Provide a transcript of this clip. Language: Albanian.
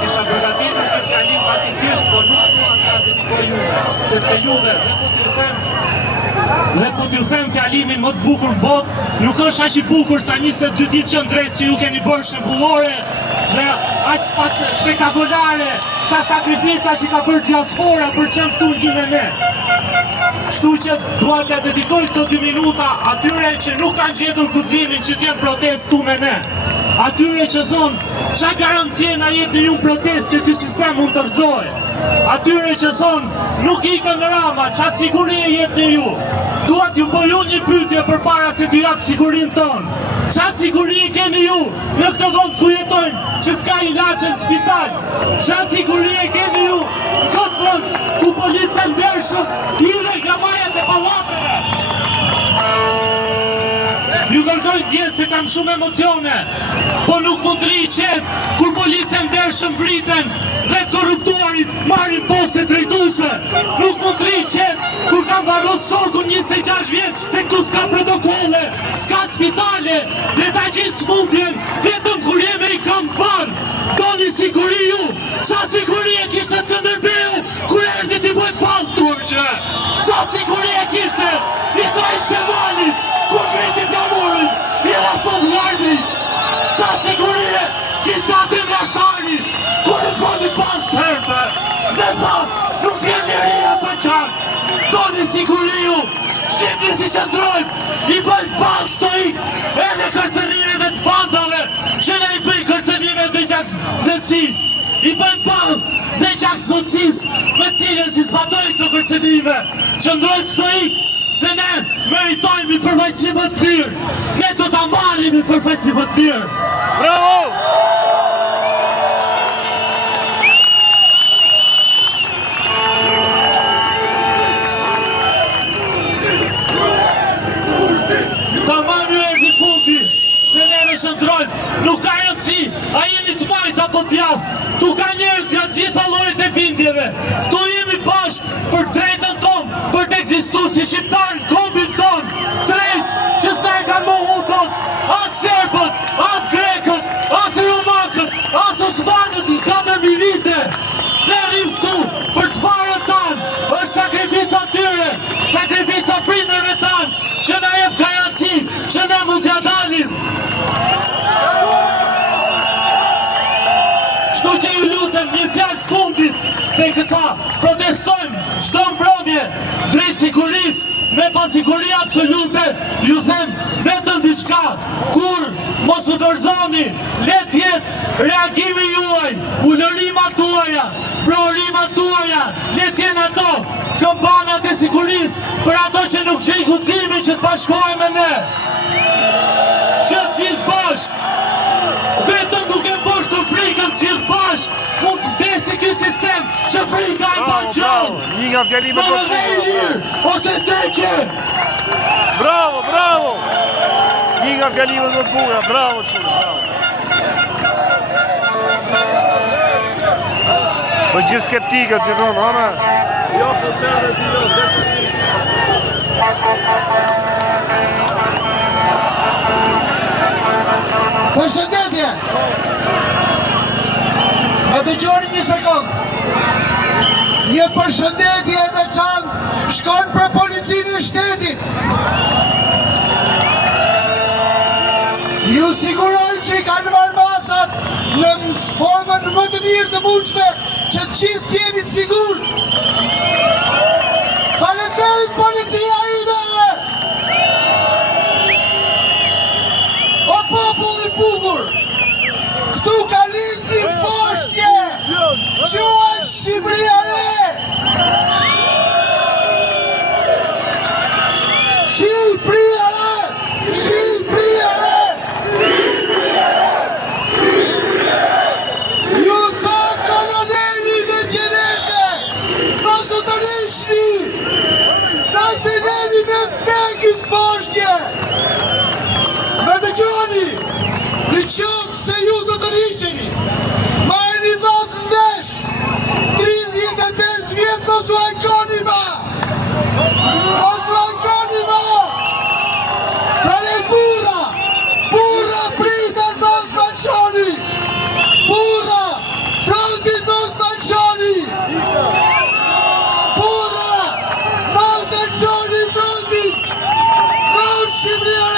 Kisha përgatitur një fjalim fatikisht, po nuk dua t'ja dedikoj juve, sepse juve, dhe po t'ju them fjalimin më të bukur në botë, nuk është aq i bukur sa 22 ditë që ndrejt që ju keni bërë shembullore dhe aq spektakolare sa sakrifica që ka bërë diaspora për që këtu një me ne. Kështu që dua t'ja dedikoj këto 2 minuta atyre që nuk kanë gjetur guximin që t'jenë protestu me ne. Atyre që thonë, qa garancie na jepni ju protest që ky sistem mund të rëzoj? Atyre që thonë, nuk ikën në Rama, qa sigurie jepni ju? Dua t'ju bëj unë një pyetje përpara se t'ju jap sigurinë tonë. Qa sigurie keni ju në këtë vend ku jetojmë që s'ka ilaçe në spital? Qa sigurie keni ju në këtë vend ku policia ndershëm hire nga majat e pallateve? Ju kërkoj djesë se kam shumë emocione, po nuk mund të ri qetë kur policia ndershëm vriten dhe të korruptuarit marrin poste drejtuese. Nuk mund të ri qetë kur kam varrot shorgun 26 vjeç se këtu s'ka protokolle, s'ka spitale, dhe ta gjithë smundjen vetëm kur jemi i kam barë. Doni siguri ju, sa siguri e kishte Skënderbeu kur erdhi t'i bëj pallë turqe? Sa siguri e kishte Ismail Qemali kur vriti flamurin i rrethon larmis? Sa siguri e kishte Adem Rashani kur i bëni pallë serbe dhe tha nuk vjen liria për qark? Doni siguri ju, shifni si që ndrojmë, i bëjmë pallë stoik edhe kërcënimeve të bandave që ne i bëjmë kërcënime dhe gjak zëtësin, i bëjmë pallë dhe gjak socis me cilën si zbatojnë këto kërcënime, që ndrojmë stoik se ne meritojmë i përfaqësi më të mirë, ne do ta marrim i përfaqësi më të mirë. Bravo! Nuk ka rëndësi, a jeni të majt apo t'javë, tu ka njerëz nga gjitha llojet e bindjeve, tu jemi bashkë për drejtën tonë, për të ekzistu si shqiptarë, kombin tonë, drejt që s'na e kanë mohu tot, as serbët, as grekët, as romakët, as osmanët i 4.000 vite. Ne rrim këtu për të varën tanë, është sakrifica tyre, sakrifica prindërve tanë, që na jep garanci, që ne mund t'ja dalim. Kështu që ju lutem një fjalë s'fundit dhe kësa protestojmë çdo mbrëmje drejt sigurisë me pasiguri absolute, ju them vetëm diçka, kur mos u dorëzoni, le të jetë reagimi juaj, ulërimat tuaja, provërimat tuaja, le të jenë ato këmbanat e sigurisë për ato që nuk gjej guximin që të bashkohen me ne. Që të gjithë bashkë, vetëm duke mboshtur frikën gjithë bashkë, mund të vdesi ky sistem që frika e bën gjallë. Një nga fjalimet më dhe i lirë, ose teke. Bravo, bravo! Një nga fjalimet më të bukura, bravo çuna, bravo. Po gjithë skeptikët që thonë, hama? Jo, po serve t'ilo, Përshëndetje! Më dëgjoni një sekundë. Një përshëndetje e veçantë shkon për policinë e shtetit. Ju siguroj që i kanë marrë masat në formën më të mirë të mundshme që të gjithë jeni të sigurt. Faleminderit policia ime! O popull i bukur, këtu ka lind një foshtje, quhet Shqipëria Re. Shqipëria Re, Shqipëria Re. Ju thot koloneli me qeneshe, nëse të rishni, nëse neni me vdekit foshtje. Me dëgjoni, në qoftë se ju do të riqeni, ma e një dhasë zesh, 35 vjetë mos u ankoni ma! Mos u ankoni Shqipëria